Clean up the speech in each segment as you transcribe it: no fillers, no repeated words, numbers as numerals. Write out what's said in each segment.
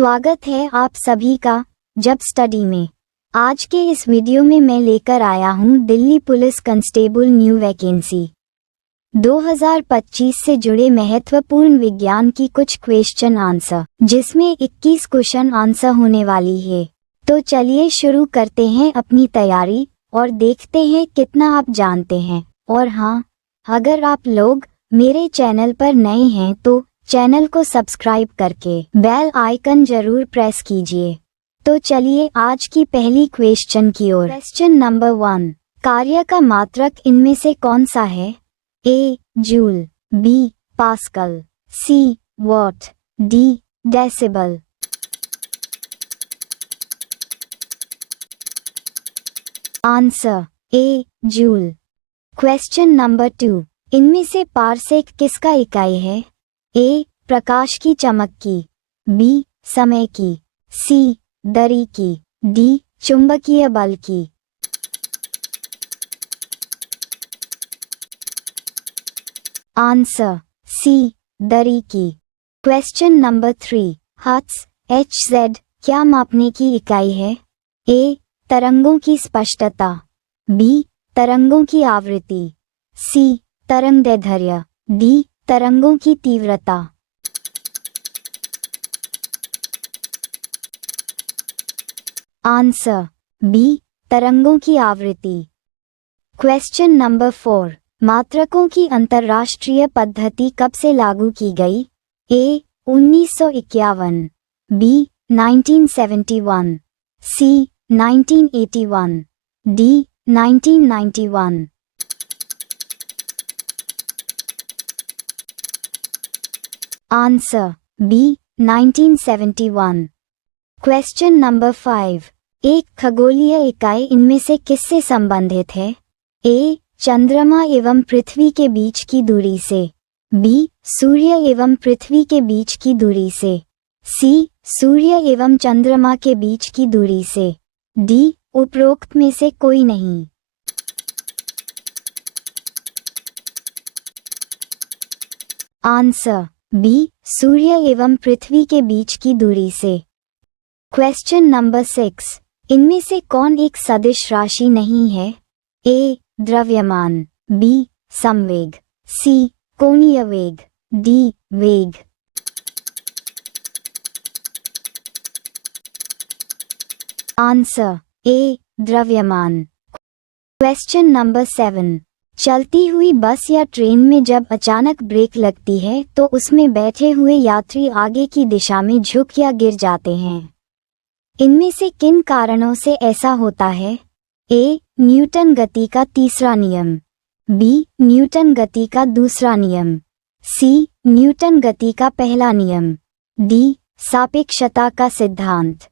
स्वागत है आप सभी का जब स्टडी में। आज के इस वीडियो में मैं लेकर आया हूँ Delhi police constable new vacancy 2025 से जुड़े महत्वपूर्ण विज्ञान की कुछ क्वेश्चन आंसर, जिसमें 21 क्वेश्चन आंसर होने वाली है। तो चलिए शुरू करते हैं अपनी तैयारी और देखते हैं कितना आप जानते हैं। और हाँ, अगर आप लोग मेरे चैनल पर नए हैं तो चैनल को सब्सक्राइब करके बेल आइकन जरूर प्रेस कीजिए। तो चलिए आज की पहली क्वेश्चन की ओर। क्वेश्चन नंबर 1, कार्य का मात्रक इनमें से कौन सा है? A joule, B pascal, C watt, D decibel. Answer A joule. Question number 2, इनमें से पारसेक किसका इकाई है? ए प्रकाश की चमक की, बी समय की, सी दरी की, डी चुंबकीय बल की। आंसर सी दरी की। क्वेश्चन नंबर 3, हर्ट्ज HZ क्या मापने की इकाई है? ए तरंगों की स्पष्टता, बी तरंगों की आवृत्ति, सी तरंगदैर्घ्य, डी तरंगों की तीव्रता। आंसर बी तरंगों की आवृत्ति। क्वेश्चन नंबर 4, मात्रकों की अंतर्राष्ट्रीय पद्धति कब से लागू की गई? A 1951, B 1971, C 1981, D 1991। Answer B 1971। Question number 5, एक खगोलीय इकाई इनमें से किससे संबंधित है? ए चंद्रमा एवं पृथ्वी के बीच की दूरी से, बी सूर्य एवं पृथ्वी के बीच की दूरी से, सी सूर्य एवं चंद्रमा के बीच की दूरी से, डी उपरोक्त में से कोई नहीं। आंसर बी सूर्य एवं पृथ्वी के बीच की दूरी से। क्वेश्चन नंबर 6, इनमें से कौन एक सदिश राशि नहीं है? ए द्रव्यमान, बी संवेग, सी कोणीय वेग, डी वेग। आंसर ए द्रव्यमान। क्वेश्चन नंबर 7, चलती हुई बस या ट्रेन में जब अचानक ब्रेक लगती है तो उसमें बैठे हुए यात्री आगे की दिशा में झुक या गिर जाते हैं। इनमें से किन कारणों से ऐसा होता है? ए न्यूटन गति का तीसरा नियम, बी न्यूटन गति का दूसरा नियम, सी न्यूटन गति का पहला नियम, डी सापेक्षता का सिद्धांत।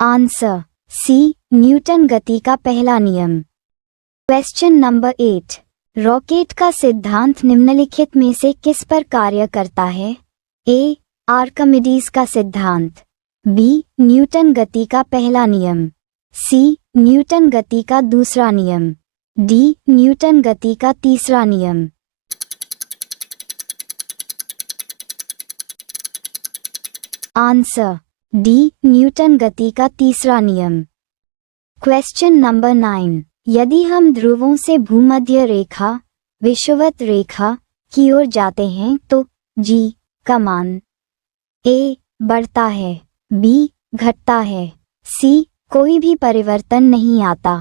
आंसर सी न्यूटन गति का पहला नियम। क्वेश्चन नंबर 8, रॉकेट का सिद्धांत निम्नलिखित में से किस पर कार्य करता है? ए आर्किमिडीज का सिद्धांत, बी न्यूटन गति का पहला नियम, सी न्यूटन गति का दूसरा नियम, डी न्यूटन गति का तीसरा नियम। आंसर डी न्यूटन गति का तीसरा नियम। क्वेश्चन नंबर 9, यदि हम ध्रुवों से भूमध्य रेखा विषुवत रेखा की ओर जाते हैं तो जी का मान ए बढ़ता है, बी घटता है, सी कोई भी परिवर्तन नहीं आता,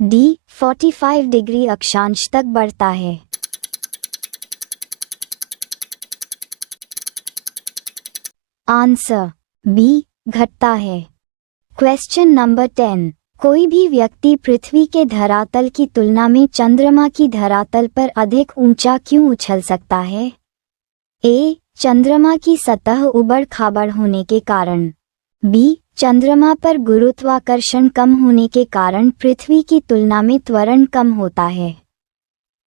डी 45 डिग्री अक्षांश तक बढ़ता है। आंसर बी घटता है। क्वेश्चन नंबर 10, कोई भी व्यक्ति पृथ्वी के धरातल की तुलना में चंद्रमा की धरातल पर अधिक ऊंचा क्यों उछल सकता है? ए चंद्रमा की सतह उबड़ खाबड़ होने के कारण, बी चंद्रमा पर गुरुत्वाकर्षण कम होने के कारण पृथ्वी की तुलना में त्वरण कम होता है,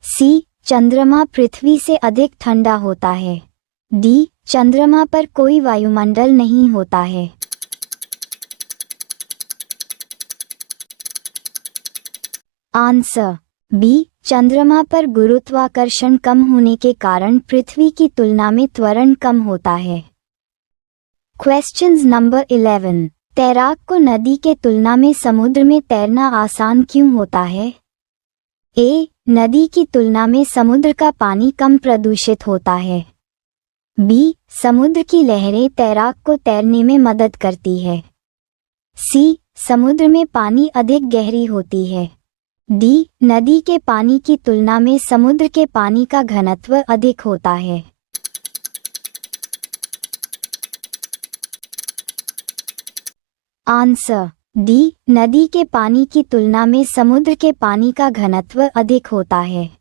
सी चंद्रमा पृथ्वी से अधिक ठंडा होता है, डी चंद्रमा पर कोई वायुमंडल नहीं होता है। आंसर बी चंद्रमा पर गुरुत्वाकर्षण कम होने के कारण पृथ्वी की तुलना में त्वरण कम होता है। Questions number 11। तैराक को नदी के तुलना में समुद्र में तैरना आसान क्यों होता है? ए. नदी की तुलना में समुद्र का पानी कम प्रदूषित होता है। बी. समुद्र की लहरें तैराक को तैरने में मदद करती है। सी. समुद्र में पानी अधिक गहरी होती है। डी. नदी के पानी की तुलना में समुद्र के पानी का घनत्व अधिक होता है। Answer D. नदी के पानी की तुलना में समुद्र के पानी का घनत्व अधिक होता है।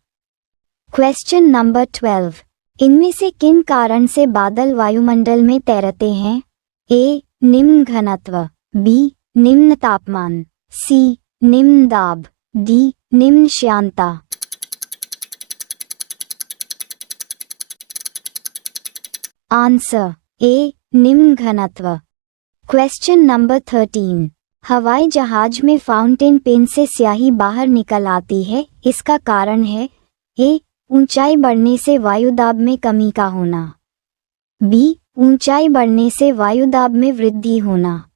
Question number 12। इनमें से किन कारण से बादल वायुमंडल में तैरते हैं? ए. निम्न घनत्व। बी. निम्न तापमान। सी. निम्न दाब। डी. निम्न श्यानता। Answer A. निम्न घनत्व। Question number 13। हवाई जहाज में फाउंटेन पेन से स्याही बाहर निकल आती है, इसका कारण है? ए. ऊंचाई बढ़ने से वायुदाब में कमी का होना। बी. ऊंचाई बढ़ने से वायुदाब में वृद्धि होना।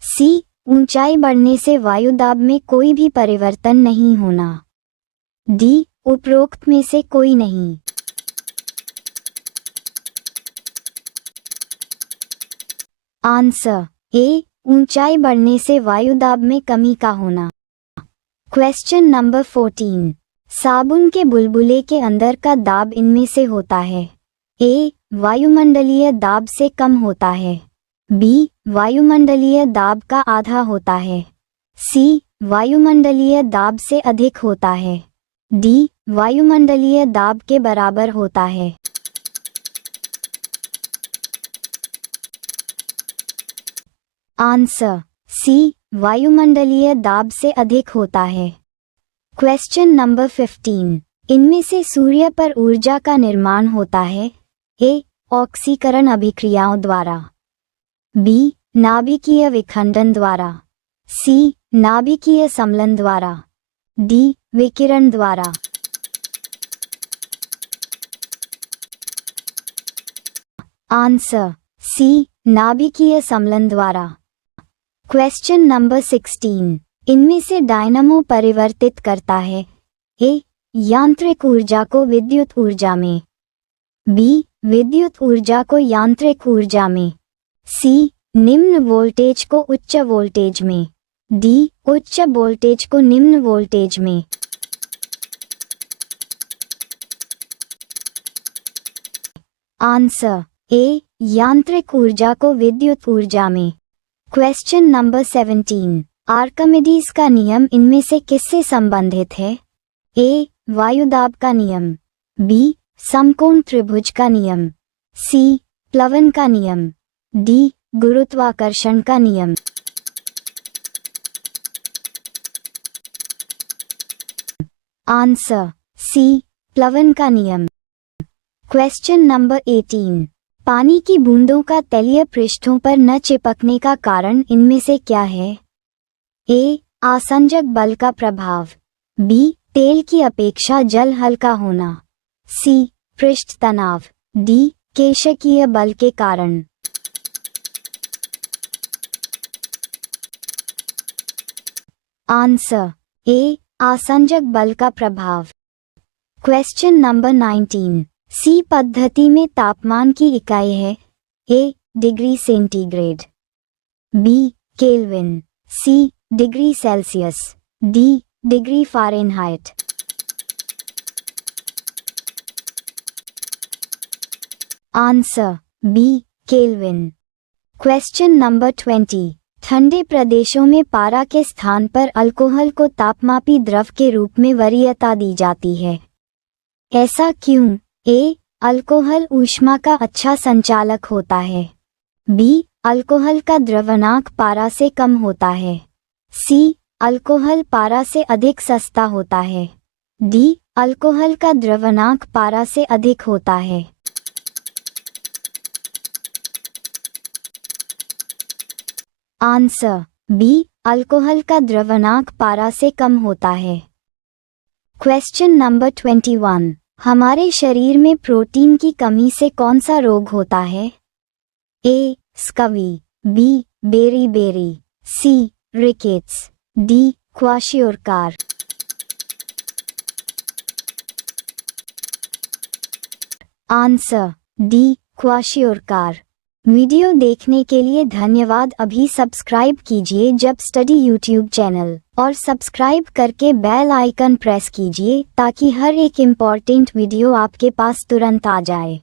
सी. ऊंचाई बढ़ने से वायुदाब में कोई भी परिवर्तन नहीं होना। डी. उपरोक्त में से कोई नहीं। Answer A. ऊंचाई बढ़ने से वायुदाब में कमी का होना। Question number 14। साबुन के बुलबुले के अंदर का दाब इनमें से होता है? ए. वायुमंडलीय दाब से कम होता है। बी. वायुमंडलीय दाब का आधा होता है। सी. वायुमंडलीय दाब से अधिक होता है। डी. वायुमंडलीय दाब के बराबर होता है। Answer C. वायुमंडलीय दाब से अधिक होता है। Question number 15। इनमें से सूर्य पर ऊर्जा का निर्माण होता है? ए. ऑक्सीकरण अभिक्रियाओं द्वारा। बी. नाभिकीय विखंडन द्वारा। सी. नाभिकीय समलन द्वारा। डी. विकिरण द्वारा। Answer C. नाभिकीय समलन द्वारा। Question number 16। इनमें से डायनामो परिवर्तित करता है? ए. यांत्रिक ऊर्जा को विद्युत ऊर्जा में। बी. विद्युत ऊर्जा को यांत्रिक ऊर्जा में। सी. निम्न वोल्टेज को उच्च वोल्टेज में। डी. उच्च वोल्टेज को निम्न वोल्टेज में। Answer A. यांत्रिक ऊर्जा को विद्युत ऊर्जा में। Question number 17। आर्किमिडीज का नियम इनमें से किससे संबंधित है? ए. वायुदाब का नियम। बी. समकोण त्रिभुज का नियम। सी. प्लवन का नियम। डी. गुरुत्वाकर्षण का नियम। Answer C. प्लवन का नियम। Question number 18। पानी की बूंदों का तलीय पृष्ठों पर न चिपकने का कारण इनमें से क्या है? ए. आसंजक बल का प्रभाव। बी. तेल की अपेक्षा जल हल्का होना। सी. पृष्ठ तनाव। डी. केशिकीय बल के कारण। Answer A. आसंजक बल का प्रभाव। Question number 19। सी पद्धति में तापमान की इकाई है? A. Degree centigrade. B. Kelvin. C. Degree Celsius. D. Degree Fahrenheit. Answer B. Kelvin. Question number 20। ठंडे प्रदेशों में पारा के स्थान पर अल्कोहल को तापमापी द्रव के रूप में वरीयता दी जाती है। ऐसा क्यों? ए. अल्कोहल ऊष्मा का अच्छा संचालक होता है। बी. अल्कोहल का द्रवणांक पारा से कम होता है। सी. अल्कोहल पारा से अधिक सस्ता होता है। डी. अल्कोहल का द्रवणांक पारा से अधिक होता है। Answer B. अल्कोहल का द्रवणांक पारा से कम होता है। Question number 21। हमारे शरीर में प्रोटीन की कमी से कौन सा रोग होता है? A. Scurvy, B. Beri, C. Rickets, D. Kwashiorkor. Answer D. Kwashiorkor. Video देखने के लिए धन्यवाद। अभी सब्सक्राइब कीजिए जब स्टडी यूट्यूब चैनल और सब्सक्राइब करके बेल आइकन प्रेस कीजिए ताकि हर एक इम्पॉर्टेंट वीडियो आपके पास तुरंत आ जाए।